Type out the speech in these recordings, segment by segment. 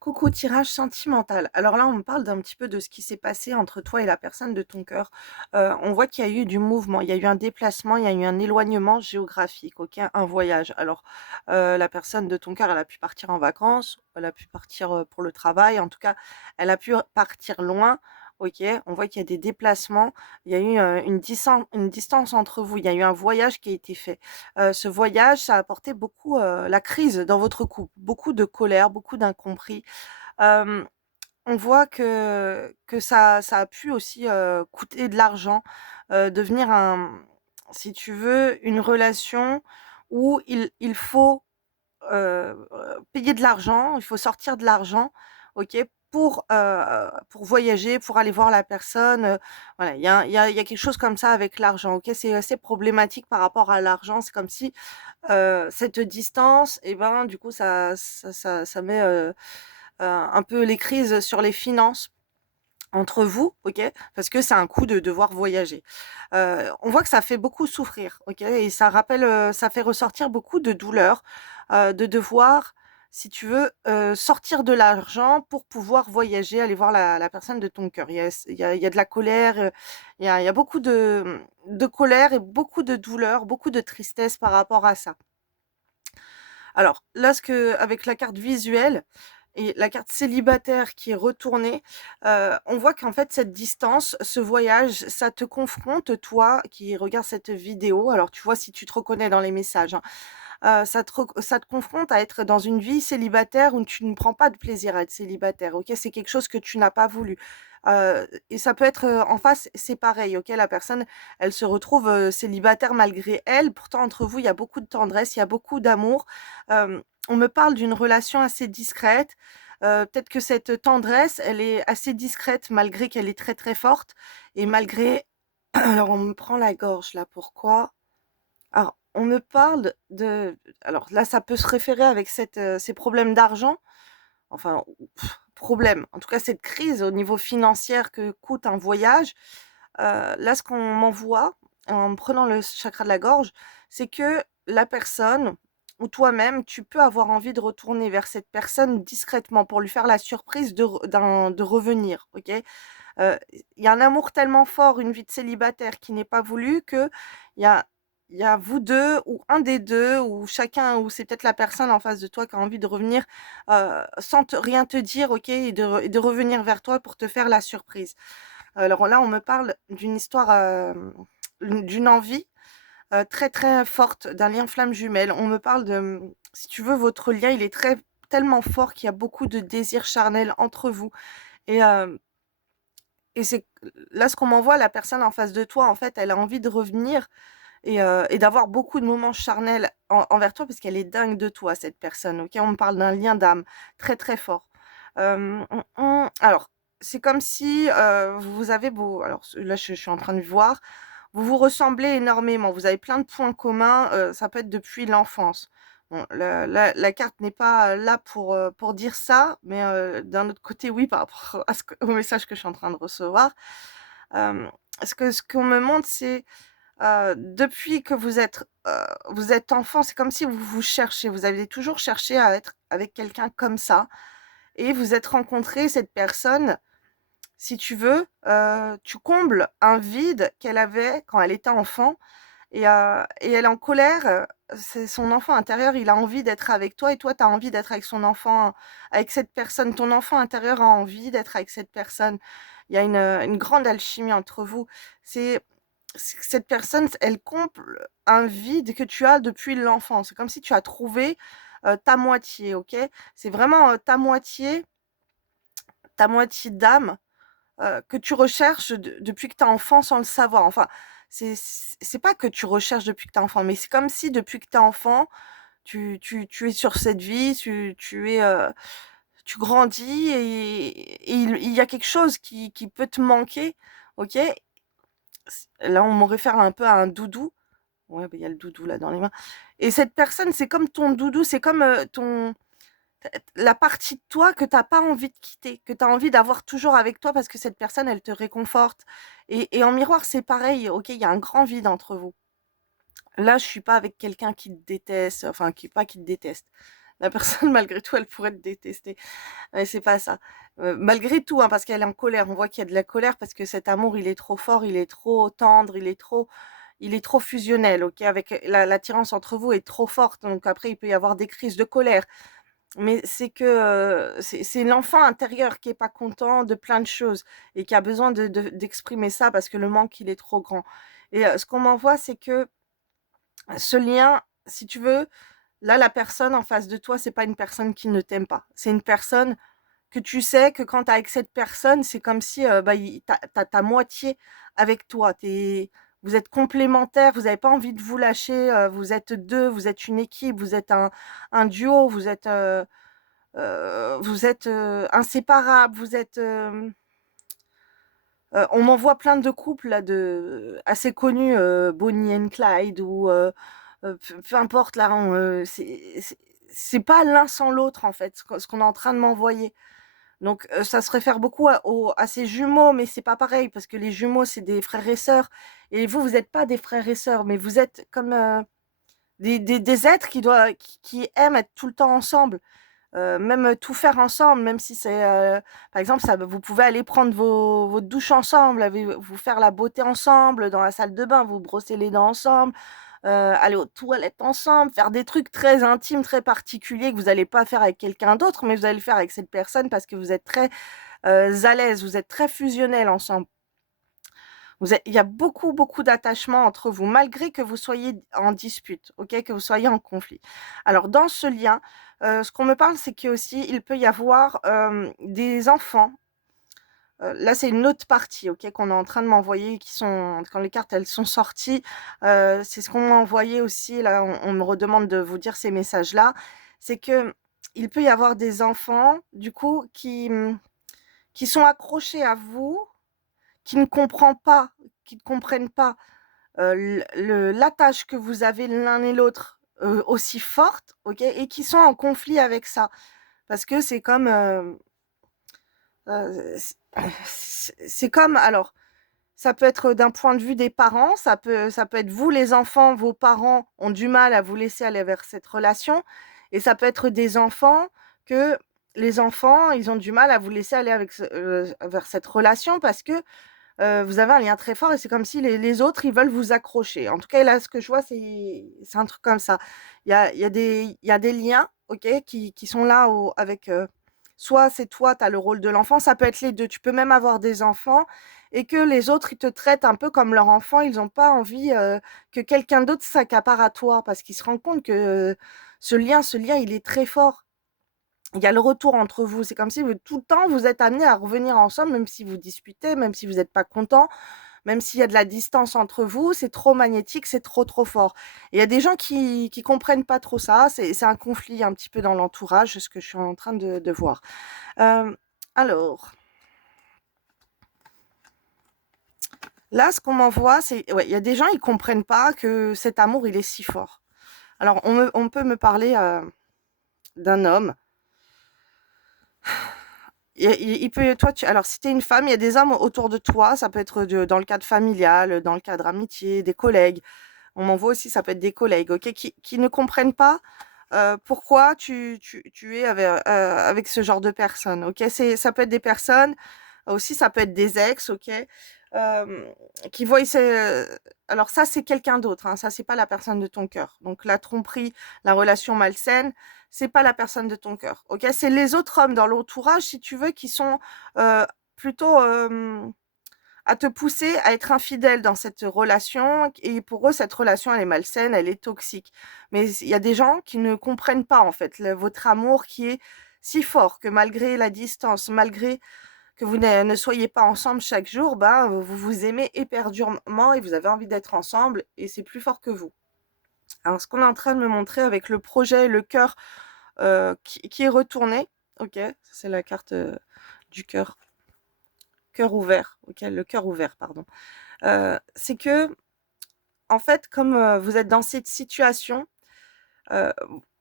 Coucou, tirage sentimental. Alors là, on me parle d'un petit peu de ce qui s'est passé entre toi et la personne de ton cœur. On voit qu'il y a eu du mouvement, il y a eu un déplacement, il y a eu un éloignement géographique, OK? Un voyage. Alors, la personne de ton cœur, elle a pu partir en vacances, elle a pu partir, pour le travail, en tout cas, elle a pu partir loin, OK? On voit qu'il y a des déplacements, il y a eu, une distance entre vous, il y a eu un voyage qui a été fait. Ce voyage, ça a apporté beaucoup, la crise dans votre couple, beaucoup de colère, beaucoup d'incompris. Hem, on voit que ça a pu aussi, coûter de l'argent, devenir si tu veux, une relation où il faut, payer de l'argent, il faut sortir de l'argent, OK, pour voyager, pour aller voir la personne, voilà, il y a quelque chose comme ça avec l'argent, OK? C'est assez problématique par rapport à l'argent. C'est comme si, cette distance et ben, du coup, ça met, un peu les crises sur les finances entre vous, OK? Parce que c'est un coût de devoir voyager. On voit que ça fait beaucoup souffrir, OK? Et ça rappelle, ça fait ressortir beaucoup de douleurs, de devoir, si tu veux, sortir de l'argent pour pouvoir voyager, aller voir la personne de ton cœur. Il y a de la colère, il y a beaucoup de colère et beaucoup de douleur, beaucoup de tristesse par rapport à ça. Alors là, avec la carte visuelle et la carte célibataire qui est retournée, on voit qu'en fait cette distance, ce voyage, ça te confronte, toi qui regardes cette vidéo, alors tu vois si tu te reconnais dans les messages, hein. Ça te confronte à être dans une vie célibataire où tu ne prends pas de plaisir à être célibataire, OK? C'est quelque chose que tu n'as pas voulu. Et ça peut être, en face, c'est pareil, OK? La personne, elle se retrouve, célibataire malgré elle, pourtant entre vous, il y a beaucoup de tendresse, il y a beaucoup d'amour. On me parle d'une relation assez discrète, peut-être que cette tendresse, elle est assez discrète malgré qu'elle est très, très forte et malgré alors on me prend la gorge là, pourquoi? Alors, on me parle alors là, ça peut se référer avec ces problèmes d'argent, enfin, ou problème, en tout cas cette crise au niveau financière que coûte un voyage. Là, ce qu'on m'envoie, en me prenant le chakra de la gorge, c'est que la personne ou toi-même, tu peux avoir envie de retourner vers cette personne discrètement pour lui faire la surprise de revenir, OK? Il y a un amour tellement fort, une vie de célibataire qui n'est pas voulue qu'il y a il y a vous 2 ou un des 2 ou chacun ou c'est peut-être la personne en face de toi qui a envie de revenir, sans rien te dire, OK? Et de revenir vers toi pour te faire la surprise. Alors là, on me parle d'une histoire, d'une envie, très, très forte, d'un lien flamme jumelle. On me parle de, si tu veux, votre lien, il est tellement fort qu'il y a beaucoup de désirs charnels entre vous et c'est là, ce qu'on m'envoie, la personne en face de toi, en fait, elle a envie de revenir et d'avoir beaucoup de moments charnels envers toi parce qu'elle est dingue de toi, cette personne, OK? On me parle d'un lien d'âme très, très fort. Alors, c'est comme si, vous avez beau alors là, je suis en train de voir, vous vous ressemblez énormément, vous avez plein de points communs, ça peut être depuis l'enfance. Bon, la carte n'est pas là pour dire ça, mais d'un autre côté, oui, par rapport au message que je suis en train de recevoir. Hem, ce qu'on me montre, c'est, depuis que vous êtes enfant, c'est comme si vous vous cherchez, vous avez toujours cherché à être avec quelqu'un comme ça et vous êtes rencontrés, cette personne, si tu veux, tu combles un vide qu'elle avait quand elle était enfant et elle est en colère, c'est son enfant intérieur, il a envie d'être avec toi et toi, tu as envie d'être avec son enfant, avec cette personne. Ton enfant intérieur a envie d'être avec cette personne. Il y a une grande alchimie entre vous. C'est cette personne, elle comble un vide que tu as depuis l'enfance. C'est comme si tu as trouvé, ta moitié, OK? C'est vraiment, ta moitié d'âme, que tu recherches depuis que tu es enfant sans le savoir. Enfin, c'est pas que tu recherches depuis que tu es enfant, mais c'est comme si depuis que tu es enfant, tu es sur cette vie, tu grandis et il y a quelque chose qui peut te manquer, OK? Là, on me réfère un peu à un doudou. Ouais, bah, il y a le doudou là dans les mains et cette personne, c'est comme ton doudou, c'est comme, la partie de toi que tu as pas envie de quitter, que tu as envie d'avoir toujours avec toi parce que cette personne, elle te réconforte et en miroir, c'est pareil, OK, il y a un grand vide entre vous. Là, je suis pas avec quelqu'un qui te déteste, enfin qui pas qui te déteste. La personne, malgré tout, elle pourrait te détester. Mais c'est pas ça. Malgré tout, hein, parce qu'elle est en colère. On voit qu'il y a de la colère parce que cet amour, il est trop fort, il est trop tendre, il est trop fusionnel, ok? Avec l'attirance entre vous est trop forte. Donc après, il peut y avoir des crises de colère. Mais c'est que c'est l'enfant intérieur qui est pas content de plein de choses et qui a besoin d'exprimer ça parce que le manque, il est trop grand. Et ce qu'on m'envoie, c'est que ce lien, si tu veux, là, la personne en face de toi, c'est pas une personne qui ne t'aime pas. C'est une personne que tu sais que quand tu es avec cette personne, c'est comme si bah, tu as ta moitié avec toi. Vous êtes complémentaires, vous n'avez pas envie de vous lâcher, vous êtes deux, vous êtes une équipe, vous êtes un duo, vous êtes inséparables, vous êtes... on m'envoie plein de couples là, assez connus, Bonnie and Clyde, ou peu importe, là, c'est pas l'un sans l'autre, en fait, ce qu'on est en train de m'envoyer. Donc, ça se réfère beaucoup à ces jumeaux, mais c'est pas pareil, parce que les jumeaux, c'est des frères et sœurs. Et vous, vous n'êtes pas des frères et sœurs, mais vous êtes comme des êtres qui aiment être tout le temps ensemble. Même tout faire ensemble, même si c'est, par exemple, ça, vous pouvez aller prendre votre douche ensemble, vous faire la beauté ensemble dans la salle de bain, vous brosser les dents ensemble, aller aux toilettes ensemble, faire des trucs très intimes, très particuliers que vous n'allez pas faire avec quelqu'un d'autre, mais vous allez le faire avec cette personne parce que vous êtes très à l'aise, vous êtes très fusionnels ensemble. Il y a beaucoup, beaucoup d'attachement entre vous, malgré que vous soyez en dispute, ok, que vous soyez en conflit. Alors, dans ce lien, ce qu'on me parle, c'est qu'aussi, il peut y avoir des enfants. Là, c'est une autre partie, ok, qu'on est en train de m'envoyer, quand les cartes, elles sont sorties, c'est ce qu'on m'a envoyé aussi. Là, on me redemande de vous dire ces messages-là. C'est que il peut y avoir des enfants, du coup, qui sont accrochés à vous, qui ne comprend pas, qui ne comprennent pas l'attache que vous avez l'un et l'autre aussi forte, ok, et qui sont en conflit avec ça. Parce que c'est comme... c'est comme... Alors, ça peut être d'un point de vue des parents, ça peut être vous, les enfants, vos parents ont du mal à vous laisser aller vers cette relation, et ça peut être des enfants que les enfants, ils ont du mal à vous laisser aller vers cette relation parce que vous avez un lien très fort et c'est comme si les autres, ils veulent vous accrocher. En tout cas, là, ce que je vois, c'est un truc comme ça. Il y a des liens, OK, qui sont là avec, soit c'est toi, tu as le rôle de l'enfant, ça peut être les 2. Tu peux même avoir des enfants et que les autres, ils te traitent un peu comme leur enfant. Ils ont pas envie, que quelqu'un d'autre s'accapare à toi parce qu'ils se rendent compte que, ce lien, il est très fort. Il y a le retour entre vous. C'est comme si tout le temps, vous êtes amenés à revenir ensemble, même si vous disputez, même si vous n'êtes pas content, même s'il y a de la distance entre vous, c'est trop magnétique, c'est trop, trop fort. Et il y a des gens qui comprennent pas trop ça. C'est un conflit un petit peu dans l'entourage, ce que je suis en train de voir. Euh, alors, là, ce qu'on m'envoie, c'est... Ouais, il y a des gens, ils comprennent pas que cet amour, il est si fort. Alors, on peut me parler d'un homme. Il peut, toi, alors si tu es une femme, il y a des hommes autour de toi, ça peut être dans le cadre familial, dans le cadre amitié, des collègues. On m'envoie aussi, ça peut être des collègues, ok, qui ne comprennent pas pourquoi tu es avec ce genre de personnes, ok. Ça peut être des personnes, aussi ça peut être des ex, ok, euh, qui voient... Alors ça, c'est quelqu'un d'autre, hein, ça, c'est pas la personne de ton cœur. Donc la tromperie, la relation malsaine, c'est pas la personne de ton cœur, ok. C'est les autres hommes dans l'entourage, si tu veux, qui sont plutôt... à te pousser à être infidèle dans cette relation. Et pour eux, cette relation, elle est malsaine, elle est toxique. Mais il y a des gens qui ne comprennent pas, en fait, votre amour qui est si fort que malgré la distance, malgré que vous ne soyez pas ensemble chaque jour, ben, vous vous aimez éperdument et vous avez envie d'être ensemble et c'est plus fort que vous. Alors, ce qu'on est en train de me montrer avec le projet, le cœur qui est retourné, ok, c'est la carte du cœur ouvert, ok, le cœur ouvert, pardon. C'est que, en fait, comme vous êtes dans cette situation, euh,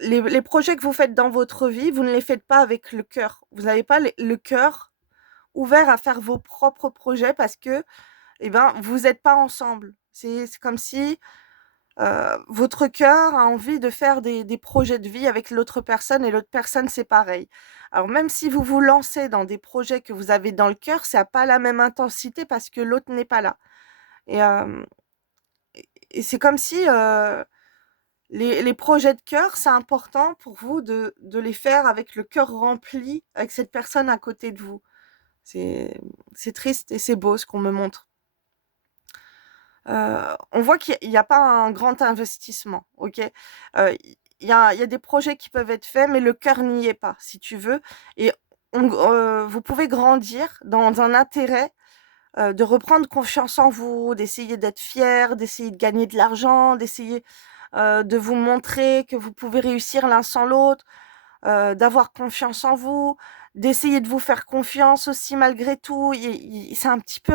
les projets que vous faites dans votre vie, vous ne les faites pas avec le cœur. Vous n'avez pas le cœur ouvert à faire vos propres projets parce que, eh ben, vous n'êtes pas ensemble. C'est comme si Votre cœur a envie de faire des projets de vie avec l'autre personne et l'autre personne, c'est pareil. Alors même si vous vous lancez dans des projets que vous avez dans le cœur, ça a pas la même intensité parce que l'autre n'est pas là et hem et c'est comme si, les projets de cœur, c'est important pour vous de les faire avec le cœur rempli, avec cette personne à côté de vous. C'est c'est triste et c'est beau ce qu'on me montre. On voit qu'il y a pas un grand investissement, OK? Il y a des projets qui peuvent être faits, mais le cœur n'y est pas, si tu veux et vous pouvez grandir dans un intérêt, de reprendre confiance en vous, d'essayer d'être fier, d'essayer de gagner de l'argent, d'essayer, de vous montrer que vous pouvez réussir l'un sans l'autre, d'avoir confiance en vous, d'essayer de vous faire confiance aussi malgré tout. C'est un petit peu,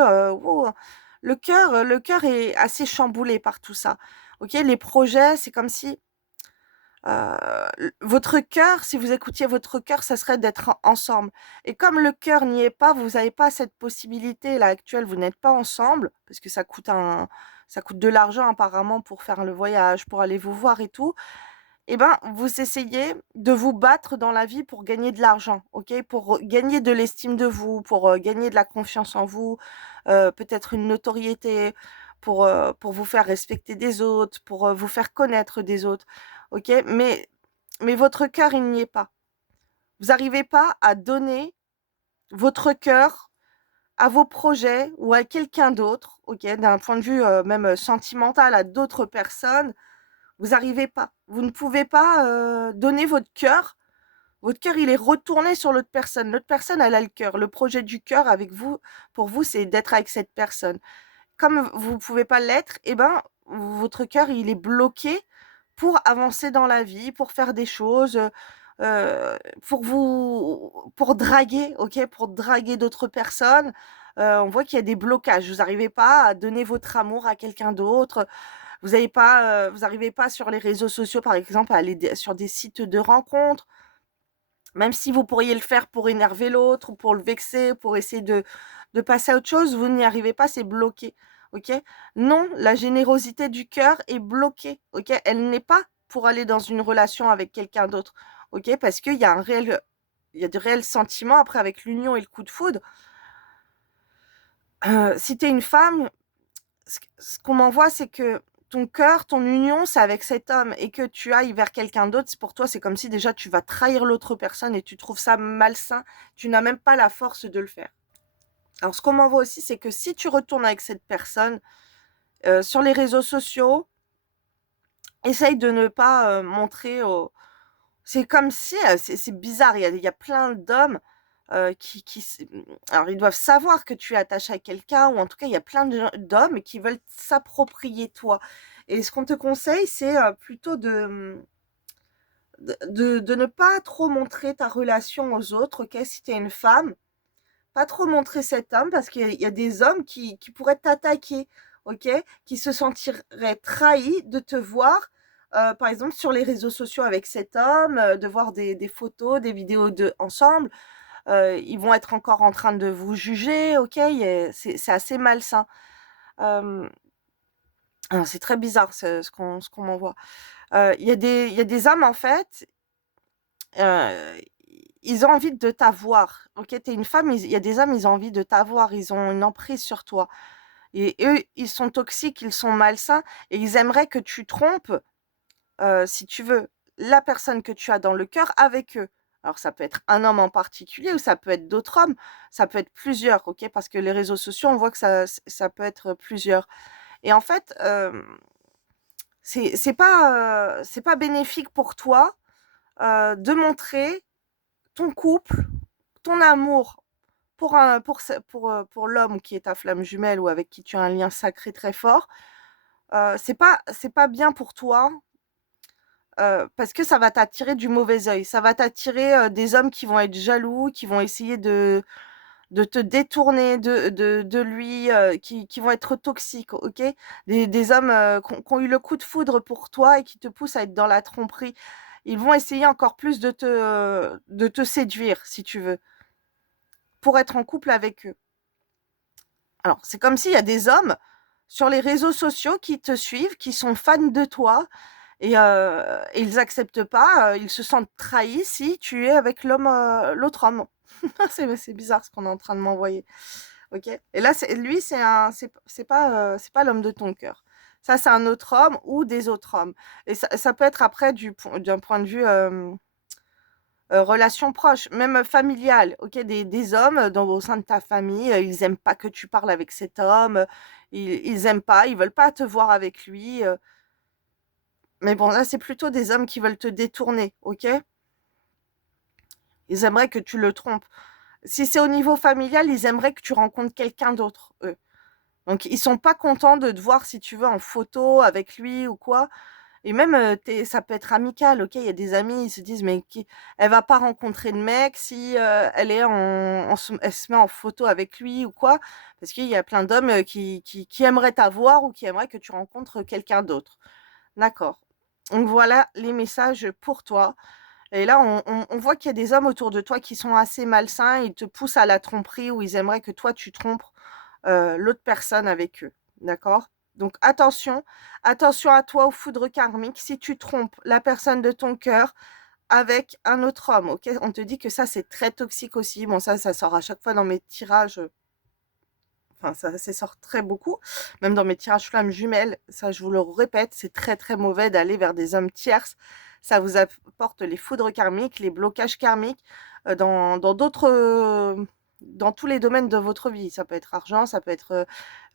le cœur est assez chamboulé par tout ça. OK? Les projets, c'est comme si, votre cœur, si vous écoutiez votre cœur, ça serait d'être ensemble et comme le cœur n'y est pas, vous avez pas cette possibilité là actuelle, vous n'êtes pas ensemble parce que ça coûte de l'argent apparemment pour faire le voyage, pour aller vous voir et tout. Et ben, vous essayez de vous battre dans la vie pour gagner de l'argent, OK? Pour gagner de l'estime de vous, pour, gagner de la confiance en vous, peut-être une notoriété, pour vous faire respecter des autres, pour, vous faire connaître des autres, OK? Mais votre cœur, il n'y est pas. Vous arrivez pas à donner votre cœur à vos projets ou à quelqu'un d'autre, OK? D'un point de vue, même, sentimental à d'autres personnes, vous arrivez pas. Vous ne pouvez pas, donner votre cœur. Votre cœur, il est retourné sur l'autre personne. L'autre personne, elle a le cœur. Le projet du cœur avec vous, pour vous, c'est d'être avec cette personne. Comme vous pouvez pas l'être, et ben, votre cœur, il est bloqué pour avancer dans la vie, pour faire des choses, pour draguer, OK? Pour draguer d'autres personnes. On voit qu'il y a des blocages. Vous arrivez pas à donner votre amour à quelqu'un d'autre. Vous arrivez pas sur les réseaux sociaux, par exemple, à aller sur des sites de rencontres, même si vous pourriez le faire pour énerver l'autre ou pour le vexer, pour essayer de passer à autre chose, vous n'y arrivez pas, c'est bloqué, OK? Non, la générosité du cœur est bloquée, OK? Elle n'est pas pour aller dans une relation avec quelqu'un d'autre, OK? Parce il y a de réels sentiments après avec l'union et le coup de foudre. Si tu es une femme, ce qu'on m'envoie, c'est que ton cœur, ton union, c'est avec cet homme et que tu ailles vers quelqu'un d'autre, c'est pour toi, c'est comme si déjà tu vas trahir l'autre personne et tu trouves ça malsain. Tu n'as même pas la force de le faire. Alors ce qu'on m'envoie aussi, c'est que si tu retournes avec cette personne, sur les réseaux sociaux, essaye de ne pas, montrer au c'est comme si, c'est bizarre, il y a plein d'hommes, alors ils doivent savoir que tu es attaché à quelqu'un ou en tout cas, il y a plein d'hommes qui veulent s'approprier toi et ce qu'on te conseille, c'est, plutôt de ne pas trop montrer ta relation aux autres, OK? Si tu es une femme, pas trop montrer cet homme parce qu'il y a des hommes qui pourraient t'attaquer, OK? Qui se sentiraient trahis de te voir, par exemple sur les réseaux sociaux avec cet homme, de voir des photos, des vidéos de ensemble. Ils vont être encore en train de vous juger, OK? C'est assez malsain. Hem, alors c'est très bizarre ce qu'on m'envoie. Il y a des hommes en fait, heu, ils ont envie de t'avoir, OK? Tu es une femme, il y a des hommes, ils ont envie de t'avoir, ils ont une emprise sur toi et eux, ils sont toxiques, ils sont malsains et ils aimeraient que tu trompes, si tu veux, la personne que tu as dans le cœur avec eux. Alors ça peut être un homme en particulier ou ça peut être d'autres hommes, ça peut être plusieurs, OK? Parce que les réseaux sociaux, on voit que ça peut être plusieurs et en fait, c'est pas bénéfique pour toi, de montrer ton couple, ton amour pour l'homme qui est ta flamme jumelle ou avec qui tu as un lien sacré très fort, c'est pas bien pour toi, parce que ça va t'attirer du mauvais œil. Ça va t'attirer, des hommes qui vont être jaloux, qui vont essayer de te détourner de lui, qui vont être toxiques, OK? Des hommes, qui ont eu le coup de foudre pour toi et qui te poussent à être dans la tromperie. Ils vont essayer encore plus de te séduire, si tu veux, pour être en couple avec eux. Alors, c'est comme s'il y a des hommes sur les réseaux sociaux qui te suivent, qui sont fans de toi et ils acceptent pas, ils se sentent trahis si tu es avec l'autre homme. C'est bizarre ce qu'on est en train de m'envoyer. OK? Et là, lui, c'est pas l'homme de ton cœur. Ça, c'est un autre homme ou des autres hommes. Et ça peut être après d'un point de vue relation proche, même familiale. OK? Des hommes au sein de ta famille, ils aiment pas que tu parles avec cet homme, ils aiment pas, ils veulent pas te voir avec lui. Mais bon, là, c'est plutôt des hommes qui veulent te détourner. OK? Ils aimeraient que tu le trompes. Si c'est au niveau familial, ils aimeraient que tu rencontres quelqu'un d'autre, eux. Donc ils sont pas contents de te voir, si tu veux, en photo avec lui ou quoi. Et même, ça peut être amical, OK? Il y a des amis, ils se disent: «Mais elle va pas rencontrer de mec si, elle est elle se met en photo avec lui ou quoi». Parce qu'il y a plein d'hommes, qui aimeraient t'avoir ou qui aimeraient que tu rencontres quelqu'un d'autre. D'accord. Donc voilà les messages pour toi. Et là, on voit qu'il y a des hommes autour de toi qui sont assez malsains, ils te poussent à la tromperie ou ils aimeraient que toi tu trompes, l'autre personne avec eux. D'accord? Donc attention, attention à toi, aux foudres karmiques, si tu trompes la personne de ton cœur avec un autre homme, OK? On te dit que ça, c'est très toxique aussi. Bon ça sort à chaque fois dans mes tirages, enfin ça sort très beaucoup, même dans mes tirages flammes jumelles. Ça, je vous le répète, c'est très, très mauvais d'aller vers des hommes tierces. Ça vous apporte les foudres karmiques, les blocages karmiques, dans d'autres, dans tous les domaines de votre vie. Ça peut être argent, ça peut être,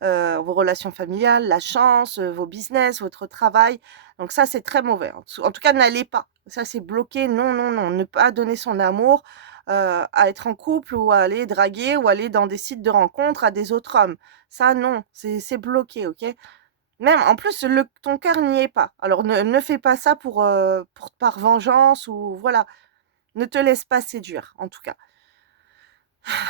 vos relations familiales, la chance, vos business, votre travail. Donc ça, c'est très mauvais. En tout cas, n'allez pas. Ça, c'est bloqué. Non, non, non. Ne pas donner son amour, à être en couple ou à aller draguer ou aller dans des sites de rencontres à des autres hommes. Ça, non, c'est bloqué, OK? Même en plus, ton cœur n'y est pas. Alors ne fais pas ça pour par vengeance ou voilà. Ne te laisse pas séduire, en tout cas.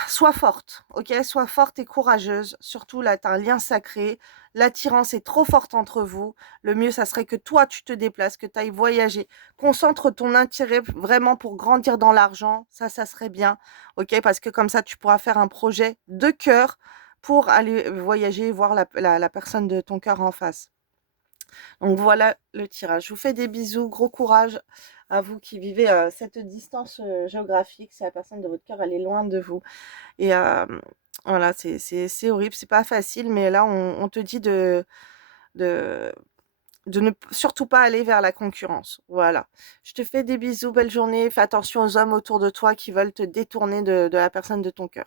Sois forte, OK? Sois forte et courageuse. Surtout là, tu as un lien sacré. L'attirance est trop forte entre vous. Le mieux, ça serait que toi, tu te déplaces, que tu ailles voyager. Concentre ton intérêt vraiment pour grandir dans l'argent. Ça serait bien, OK? Parce que comme ça, tu pourras faire un projet de cœur pour aller voyager, voir la personne de ton cœur en face. Donc voilà le tirage. Je vous fais des bisous, gros courage à vous qui vivez, cette distance, géographique. Si la personne de votre cœur, elle est loin de vous. Et voilà, c'est horrible, c'est pas facile, mais là, on te dit de ne surtout pas aller vers la concurrence. Voilà. Je te fais des bisous, belle journée. Fais attention aux hommes autour de toi qui veulent te détourner de la personne de ton cœur.